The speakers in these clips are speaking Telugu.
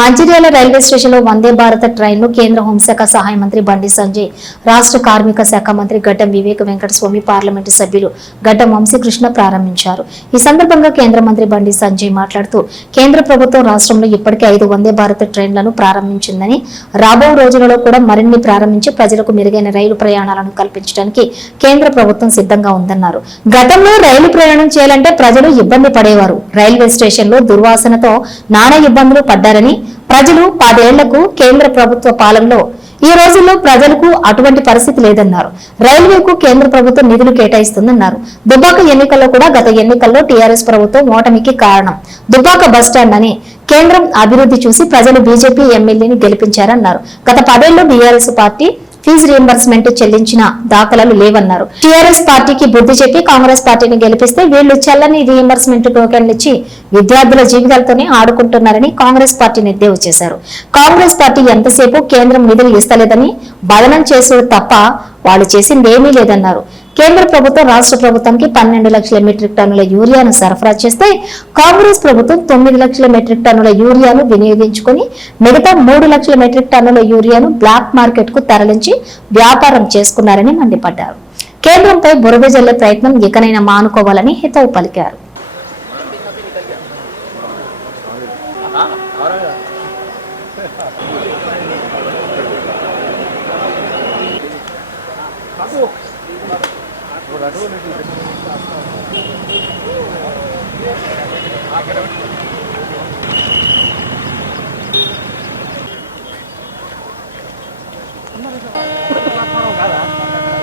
మంచిర్యాల రైల్వే స్టేషన్లో వందే భారత్ ట్రైన్ను కేంద్ర హోంశాఖ సహాయ మంత్రి బండి సంజయ్ రాష్ట్ర కార్మిక శాఖ మంత్రి గడ్డం వివేక్ వెంకటస్వామి పార్లమెంటు సభ్యులు గడ్డం వంశీకృష్ణ ప్రారంభించారు. ఈ సందర్భంగా కేంద్ర మంత్రి బండి సంజయ్ మాట్లాడుతూ కేంద్ర ప్రభుత్వం రాష్ట్రంలో ఇప్పటికే ఐదు వందే భారత్ ట్రైన్లను ప్రారంభించిందని రాబో రోజులలో కూడా మరిన్ని ప్రారంభించి ప్రజలకు మెరుగైన రైలు ప్రయాణాలను కల్పించడానికి కేంద్ర ప్రభుత్వం సిద్ధంగా ఉందన్నారు. గతంలో రైలు ప్రయాణం చేయాలంటే ప్రజలు ఇబ్బంది పడేవారు. రైల్వే స్టేషన్లో దుర్వాసనతో నానా ఇబ్బందులు పడ్డారు. చేశారని ప్రజలు పదేళ్ళకు కేంద్ర ప్రభుత్వ పాలనలో ఈ రోజుల్లో ప్రజలకు అటువంటి పరిస్థితి లేదన్నారు. రైల్వేకు కేంద్ర ప్రభుత్వం నిధులు కేటాయిస్తుందన్నారు. దుబ్బాక ఎన్నికల్లో కూడా గత ఎన్నికల్లో టీఆర్ఎస్ ప్రభుత్వం ఓటమికి కారణం దుబ్బాక బస్టాండ్ అని కేంద్రం అభివృద్ధి చూసి ప్రజలు బీజేపీ ఎమ్మెల్యేని గెలిపించారన్నారు. గత పదేళ్ళు బీఆర్ఎస్ పార్టీ ఫీజు రియంబర్స్మెంట్ చెల్లించిన దాఖలాలు లేవన్నారు. టీఆర్ఎస్ పార్టీకి బుద్ధి చెప్పి కాంగ్రెస్ పార్టీని గెలిపిస్తే వీళ్ళు చెల్లని రీఎంబర్స్మెంట్ టోకెన్లు ఇచ్చి విద్యార్థుల జీవితాలతోనే ఆడుకుంటున్నారని కాంగ్రెస్ పార్టీని ఎద్దేవా చేశారు. కాంగ్రెస్ పార్టీ ఎంతసేపు కేంద్రం నిధులు ఇస్తలేదని బదనం చేసేది తప్ప వాళ్ళు చేసింది ఏమీ లేదన్నారు. కేంద్ర ప్రభుత్వం రాష్ట్ర ప్రభుత్వానికి పన్నెండు లక్షల మెట్రిక్ టన్నుల యూరియాను సరఫరా చేస్తే కాంగ్రెస్ ప్రభుత్వం తొమ్మిది లక్షల మెట్రిక్ టన్నుల యూరియాను వినియోగించుకుని మిగతా మూడు లక్షల మెట్రిక్ టన్నుల యూరియాను బ్లాక్ మార్కెట్కు తరలించి వ్యాపారం చేసుకున్నారని మండిపడ్డారు. కేంద్రంపై బురద జల్లే ప్రయత్నం ఇకనైనా మానుకోవాలని హితవు పలికారు.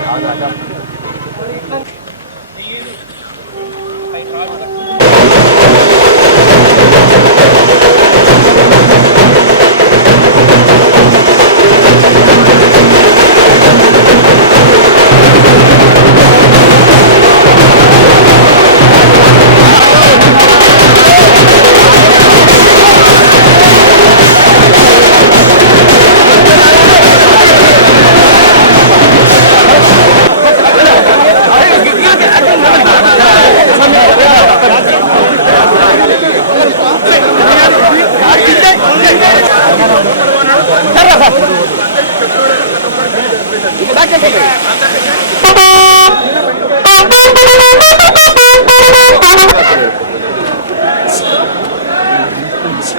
가자 가자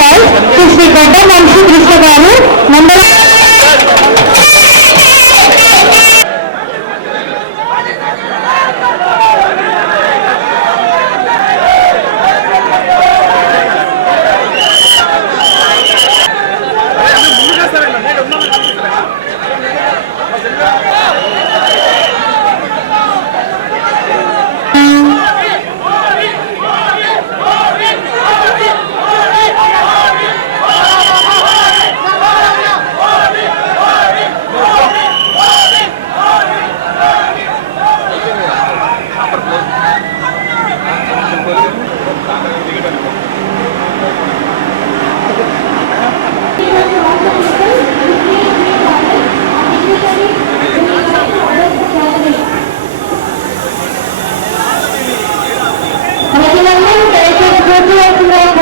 by Sri Gandha Mansi Krishna Garu, number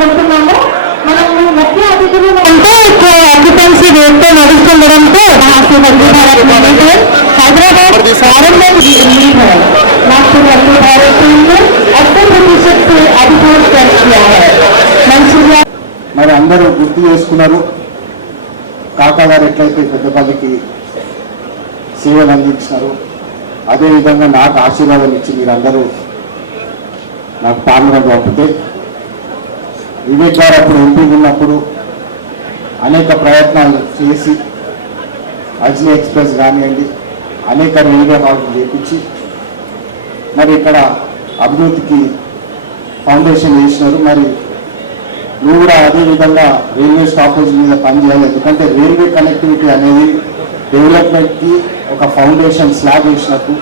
కోరుతున్నాము మనము ముఖ్య అతిథులు అంటే అక్యుపెన్సీ రేట్తో నడుస్తుండడంతో హైదరాబాద్ నాకు అధికారులు మరి అందరూ గుర్తు చేసుకున్నారు. కాకాగారు ఎట్లయితే పెద్దపల్లికి సేవలు అందించినారు అదేవిధంగా నాకు ఆశీర్వాదం ఇచ్చి మీరందరూ నాకు పాల్గొనడం పంపితే వివేక్ గారు అప్పుడు ఎంపీ ఉన్నప్పుడు అనేక ప్రయత్నాలు చేసి అజ్లీ ఎక్స్ప్రెస్ కానివ్వండి అనేక రైల్వే హాల్స్ చేపించి మరి ఇక్కడ అభివృద్ధికి ఫౌండేషన్ వేసినారు మరి నువ్వు కూడా అదే విధంగా రైల్వే స్టాపేజ్ మీద పనిచేయాలి. ఎందుకంటే రైల్వే కనెక్టివిటీ అనేది డెవలప్మెంట్కి ఒక ఫౌండేషన్ స్లాబ్ వేసినట్టు.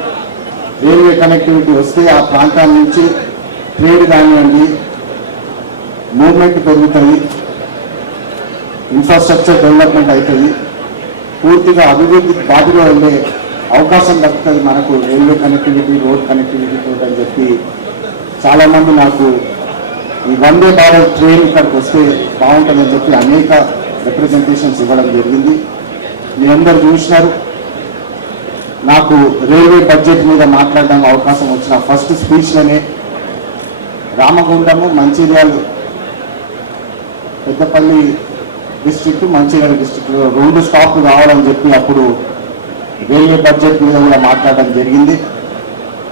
రైల్వే కనెక్టివిటీ వస్తే ఆ ప్రాంతాల నుంచి ట్రేడ్ కానివ్వండి మూవ్మెంట్ పెరుగుతుంది ఇన్ఫ్రాస్ట్రక్చర్ డెవలప్మెంట్ అవుతుంది పూర్తిగా అభివృద్ధి బాటలో వెళ్ళే అవకాశం దక్కుతుంది మనకు. రైల్వే కనెక్టివిటీ రోడ్ కనెక్టివిటీ అని చెప్పి చాలామంది నాకు ఈ వందే భారత్ ట్రైన్ ఇక్కడికి వస్తే బాగుంటుందని చెప్పి అనేక రిప్రజెంటేషన్స్ ఇవ్వడం జరిగింది. మీ అందరు చూసినారు. నాకు రైల్వే బడ్జెట్ మీద మాట్లాడడానికి అవకాశం వచ్చిన ఫస్ట్ స్పీచ్లోనే రామగుండము మంచిర్యాల పెద్దపల్లి డిస్ట్రిక్ట్ మంచిర్యాల డిస్ట్రిక్ట్లో రెండు స్టాప్లు కావాలని చెప్పి అప్పుడు రైల్వే బడ్జెట్ మీద కూడా మాట్లాడడం జరిగింది.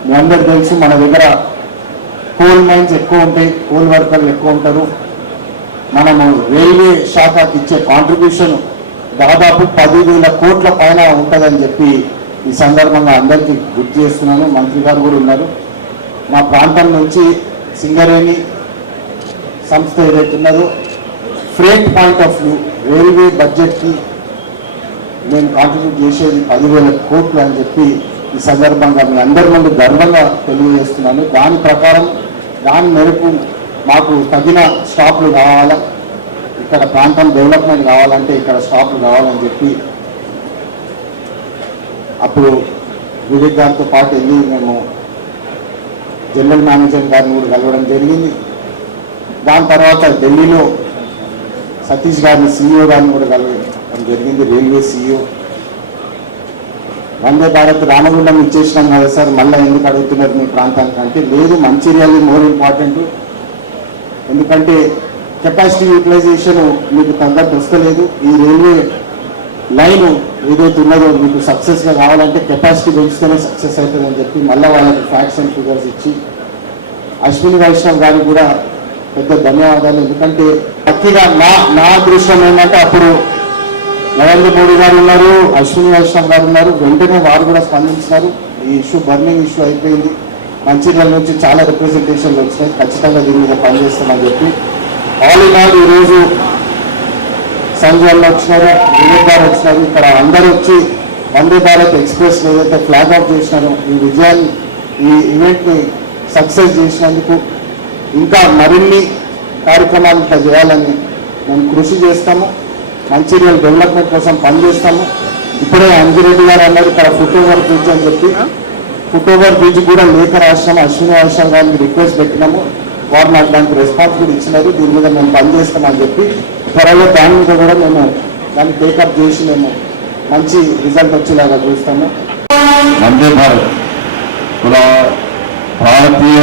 మీ అందరికి తెలిసి మన దగ్గర కోల్ మైన్స్ ఎక్కువ ఉంటాయి కోల్ వర్కర్లు ఎక్కువ ఉంటారు. మనము రైల్వే శాఖకి ఇచ్చే కాంట్రిబ్యూషన్ దాదాపు పదివేల కోట్ల పైన ఉంటుందని చెప్పి ఈ సందర్భంగా అందరికీ గుర్తు చేస్తున్నాను. మంత్రి గారు కూడా ఉన్నారు. మా ప్రాంతం నుంచి సింగరేణి సంస్థ ఏదైతే ఉన్నదో freight point of view railway బడ్జెట్కి నేను కాంట్రిబ్యూట్ చేసేది పదివేల కోట్లు అని చెప్పి ఈ సందర్భంగా మీ అందరి ముందు గర్వంగా తెలియజేస్తున్నాను. దాని ప్రకారం దాని మేరకు మాకు తగిన స్టాప్లు కావాలా ఇక్కడ ప్రాంతం డెవలప్మెంట్ కావాలంటే ఇక్కడ స్టాప్లు కావాలని చెప్పి అప్పుడు వివేక్ గారితో పాటు వెళ్ళి మేము జనరల్ మేనేజర్ గారిని కూడా కలవడం జరిగింది. దాని తర్వాత ఢిల్లీలో సతీష్ గారిని సీఈఓ గారిని కూడా కలవడం జరిగింది రైల్వే సీఈఓ వందే భారత్ రామగుండం ఇచ్చేసినాం కదా సార్ మళ్ళీ ఎందుకు అడుగుతున్నారు మీ ప్రాంతానికి అంటే లేదు మంచిర్యాల మోర్ ఇంపార్టెంట్. ఎందుకంటే కెపాసిటీ యూటిలైజేషన్ మీకు తగ్గట్టు వస్తలేదు ఈ రైల్వే లైన్ ఏదైతే ఉన్నదో మీకు సక్సెస్గా కావాలంటే కెపాసిటీ పెంచితేనే సక్సెస్ అవుతుందని చెప్పి మళ్ళీ వాళ్ళకి ఫ్యాక్ట్స్ అండ్ ఫిగర్స్ ఇచ్చి అశ్విని వైష్ణవ్ గారు కూడా పెద్ద ధన్యవాదాలు. ఎందుకంటే పత్తిగా నా నా దృశ్యం ఏంటంటే అప్పుడు నరేంద్ర మోడీ గారు ఉన్నారు అశ్విని వైష్ణవ్ గారు ఉన్నారు. వెంటనే వారు కూడా స్పందించినారు. ఈ ఇష్యూ బర్నింగ్ ఇష్యూ అయిపోయింది. మంచిర్యాల నుంచి చాలా రిప్రజెంటేషన్లు వచ్చినాయి. ఖచ్చితంగా దీని మీద పనిచేస్తామని చెప్పి. ఆల్ ఇన్ ఆల్ ఈరోజు సంజయ్ వచ్చినారు వినోద్ గారు వచ్చినారు. ఇక్కడ అందరూ వచ్చి వందే భారత్ ఎక్స్ప్రెస్ ఏదైతే ఫ్లాగ్ ఆఫ్ చేసినారో ఈ విజయాన్ని ఈ ఈవెంట్ని సక్సెస్ చేసినందుకు ఇంకా మరిన్ని కార్యక్రమాలు ఇట్లా చేయాలని మేము కృషి చేస్తాము. మంచిర్యాల డెవలప్మెంట్ కోసం పనిచేస్తాము. ఇప్పుడే అంజిరెడ్డి గారు అన్నారు ఇక్కడ ఫుట్ ఓవర్ బ్రిడ్జ్ అని చెప్పి. ఫుట్ ఓవర్ బ్రిడ్జ్ కూడా లేఖ రాష్ట్రం అశ్విని రాష్ట్రం గారికి రిక్వెస్ట్ పెట్టినాము. వారు నాకు దానికి రెస్పాన్స్ కూడా ఇచ్చినారు. దీని మీద మేము పనిచేస్తామని చెప్పి. త్వరలో దాని మీద కూడా మేము దాన్ని టేకప్ చేసి మేము మంచి రిజల్ట్ వచ్చేలాగా చూస్తాము. వందే భారత్. కూడా భారతీయ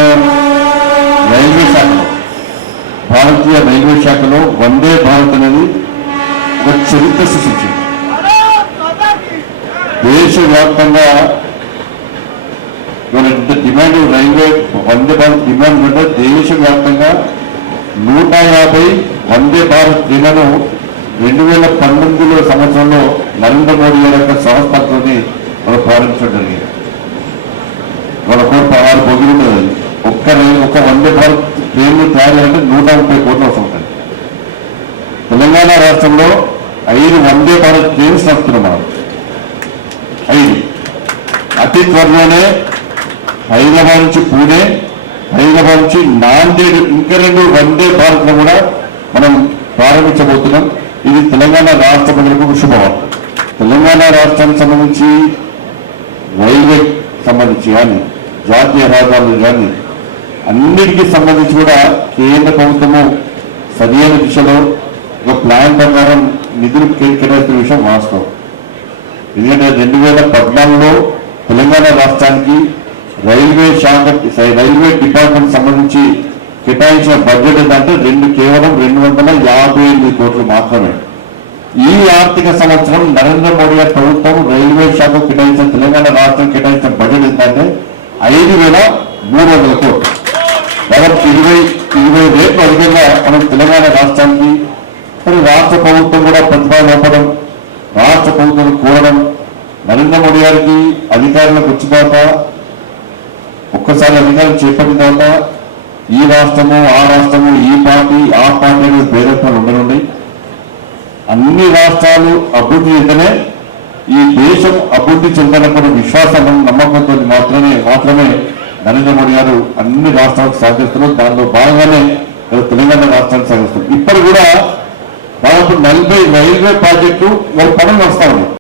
భారతీయ రైల్వే శాఖలో వందే భారత్ అనేది ఒక చరిత్ర సృష్టించింది. దేశవ్యాప్తంగా మన demand railway Vande Bharat demand ఉంటే దేశవ్యాప్తంగా నూట యాభై వందే భారత్ దినను రెండు వేల పంతొమ్మిదిలో సంవత్సరంలో నరేంద్ర మోడీ గారి యొక్క సంస్థతోని మనం ప్రారంభించడం జరిగింది. మన కోటి పదహారు బొగ్గులు ఒక్క ఒక్క వందే భారత్ ట్రైన్లు తయారు చేయాలంటే నూట ముప్పై కోట్లు అవసరం తెలంగాణ రాష్ట్రంలో ఐదు వందే భారత్ ట్రైన్స్ నడుపుతున్నాం మనం. ఐదు. అతి త్వరలోనే హైదరాబాద్ నుంచి పూణే హైదరాబాద్ నుంచి నాందేడ్ ఇంకా రెండు వందే భారత్లో కూడా మనం ప్రారంభించబోతున్నాం. ఇది తెలంగాణ రాష్ట్ర ప్రజలకు శుభవార్త. తెలంగాణ రాష్ట్రానికి సంబంధించి రైల్వే సంబంధించి కానీ జాతీయ రహదారులు కానీ అన్నిటికీ సంబంధించి కూడా కేంద్ర ప్రభుత్వము సరైన దిశలో ఒక ప్లాన్ ప్రకారం నిధులు కేటాయిస్తున్న విషయం వాస్తవం. ఎందుకంటే రెండు వేల పద్నాలుగులో తెలంగాణ రాష్ట్రానికి రైల్వే శాఖ రైల్వే డిపార్ట్మెంట్ సంబంధించి కేటాయించిన బడ్జెట్ ఏంటంటే రెండు కేవలం రెండు వందల యాభై ఎనిమిది కోట్లు మాత్రమే. ఈ ఆర్థిక సంవత్సరం నరేంద్ర మోడీ గారి ప్రభుత్వం రైల్వే శాఖ కేటాయించిన తెలంగాణ రాష్ట్రం కేటాయించిన బడ్జెట్ ఏంటంటే ఐదు వేల మూడు వందల కోట్లు. మనం ఇరవై ఇరవై రేట్లు అధికంగా మనం తెలంగాణ రాష్ట్రానికి మరి రాష్ట్ర ప్రభుత్వం కూడా ప్రతిపాదన పంపడం రాష్ట్ర ప్రభుత్వం కోరడం నరేంద్ర మోడీ గారికి అధికారులకు వచ్చిన తర్వాత ఒక్కసారి అధికారం చేపట్టిన తర్వాత ఈ రాష్ట్రము ఆ రాష్ట్రము ఈ పార్టీ ఆ పార్టీ అనేది భేదత్వాలు ఉండనుండి అన్ని రాష్ట్రాలు అభివృద్ధి చెందనే ఈ దేశం అభివృద్ధి చెందనప్పుడు విశ్వాసం నమ్మకంతో మాత్రమే మాత్రమే నరేంద్ర మోడీ గారు అన్ని రాష్ట్రాలకు సహకరిస్తున్నారు. దానిలో భాగంగానే తెలంగాణ రాష్ట్రానికి సహకరిస్తున్నారు ఇప్పుడు కూడా దాదాపు నలభై రైల్వే ప్రాజెక్టు ఒక పనులు వస్తా ఉన్నాయి.